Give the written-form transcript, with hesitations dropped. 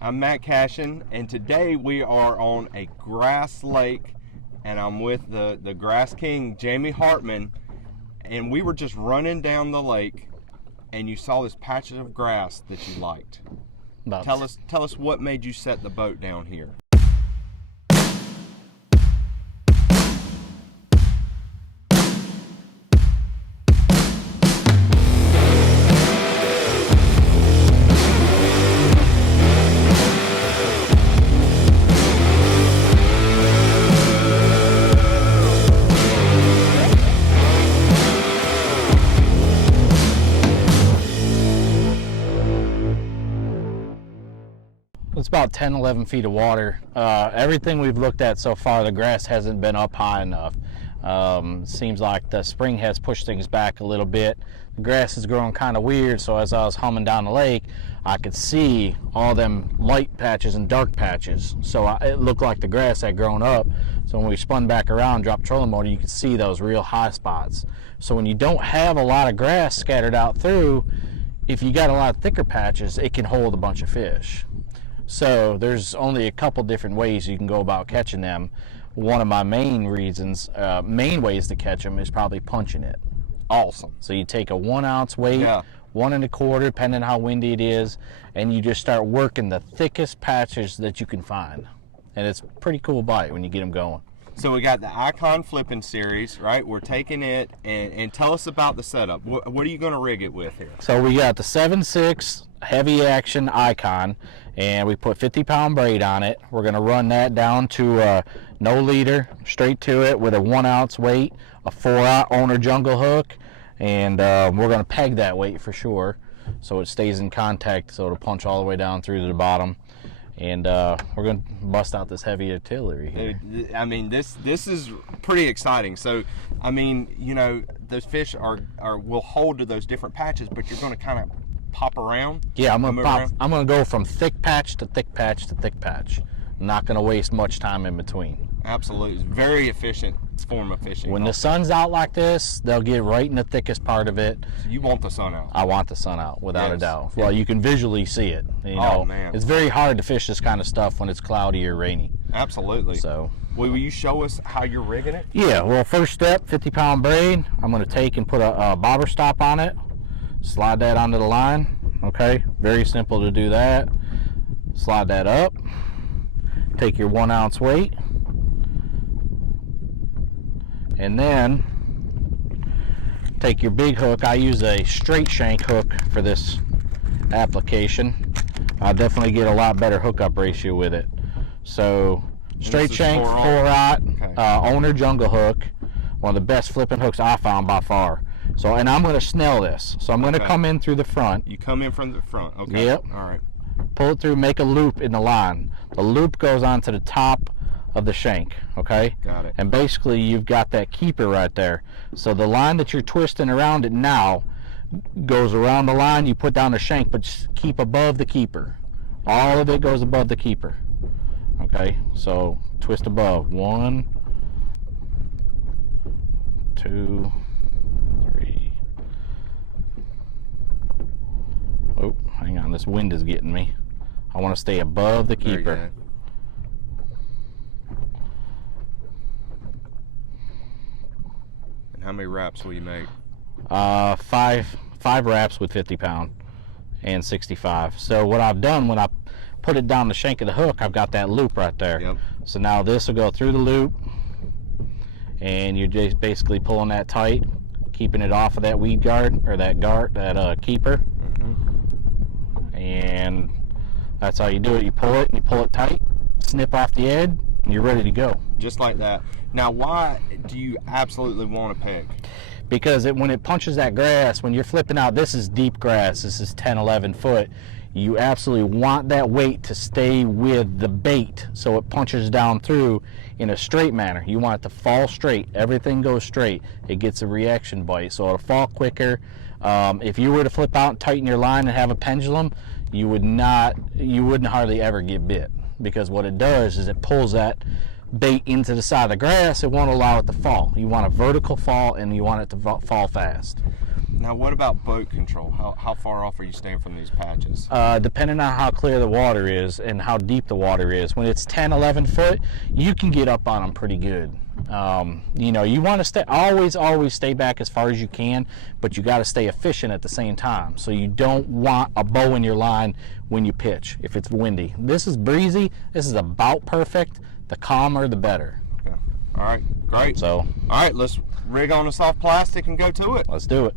I'm Matt Cashion, and today we are on a grass lake, and I'm with the Grass King, Jamie Hartman, and we were just running down the lake, and you saw this patch of grass that you liked. Tell us what made you set the boat down here. It's about 10, 11 feet of water. Everything we've looked at so far, the grass hasn't been up high enough. Seems like the spring has pushed things back a little bit. The grass is growing kind of weird, so as I was humming down the lake, I could see all them light patches and dark patches. So it looked like the grass had grown up. So when we spun back around, dropped trolling motor, you could see those real high spots. So when you don't have a lot of grass scattered out through, if you got a lot of thicker patches, it can hold a bunch of fish. So there's only a couple different ways you can go about catching them. One of my main ways to catch them is probably punching it. Awesome. So you take a 1 ounce weight, 1 1/4, depending on how windy it is, and you just start working the thickest patches that you can find. And it's a pretty cool bite when you get them going. So we got the Icon flipping series, right? We're taking it, and tell us about the setup. What are you going to rig it with here? So we got the 7.6 heavy action Icon, and we put 50-pound braid on it. We're going to run that down to no leader, straight to it with a 1 ounce weight, a 4-aught owner jungle hook, and we're going to peg that weight for sure so it stays in contact, so it'll punch all the way down through to the bottom. And we're going to bust out this heavy artillery here. I mean, this is pretty exciting. So, I mean, you know, those fish will hold to those different patches, but you're going to kind of pop around. Yeah, I'm going to go from thick patch to thick patch to thick patch. I'm not going to waste much time in between. Absolutely. It's very efficient form of fishing. When the sun's out like this, they'll get right in the thickest part of it. So you want the sun out? I want the sun out, without a doubt. Well, you can visually see it. You know, oh, man. It's very hard to fish this kind of stuff when it's cloudy or rainy. Absolutely. So, will you show us how you're rigging it? Yeah, well, first step, 50-pound braid. I'm going to take and put a bobber stop on it. Slide that onto the line. Okay, very simple to do that. Slide that up. Take your 1 ounce weight. And then take your big hook. I use a straight shank hook for this application. I definitely get a lot better hookup ratio with it. So straight shank, 4-aught, owner jungle hook, one of the best flipping hooks I found by far. So, and I'm going to snell this. So I'm going to come in through the front. You come in from the front. Okay. Yep. All right. Pull it through, make a loop in the line. The loop goes onto the top of the shank, okay? Got it. And basically you've got that keeper right there. So the line that you're twisting around it now goes around the line, you put down the shank, but just keep above the keeper. All of it goes above the keeper. Okay, so twist above. 1, 2, 3. Oh, hang on, this wind is getting me. I want to stay above the keeper. How many wraps will you make? 5 wraps with 50-pound and 65. So what I've done when I put it down the shank of the hook, I've got that loop right there. Yep. So now this will go through the loop, and you're just basically pulling that tight, keeping it off of that weed guard or that keeper. And that's how you do it. You pull it and you pull it tight, snip off the edge, and you're ready to go. Just like that. Now, why do you absolutely want to peg? Because when it punches that grass, when you're flipping out, this is deep grass, this is 10, 11 foot, you absolutely want that weight to stay with the bait so it punches down through in a straight manner. You want it to fall straight. Everything goes straight. It gets a reaction bite, so it'll fall quicker. If you were to flip out and tighten your line and have a pendulum, you wouldn't hardly ever get bit, because what it does is it pulls that bait into the side of the grass. It won't allow it to fall. You want a vertical fall, and you want it to fall fast. Now, what about boat control? How far off are you staying from these patches? Depending on how clear the water is and how deep the water is. When it's 10, 11 foot, you can get up on them pretty good. You know, you want to always stay back as far as you can, but you got to stay efficient at the same time. So you don't want a bow in your line when you pitch if it's windy. This is breezy. This is about perfect. The calmer, the better. Okay. All right, great. So, all right, let's rig on a soft plastic and go to it. let's do it.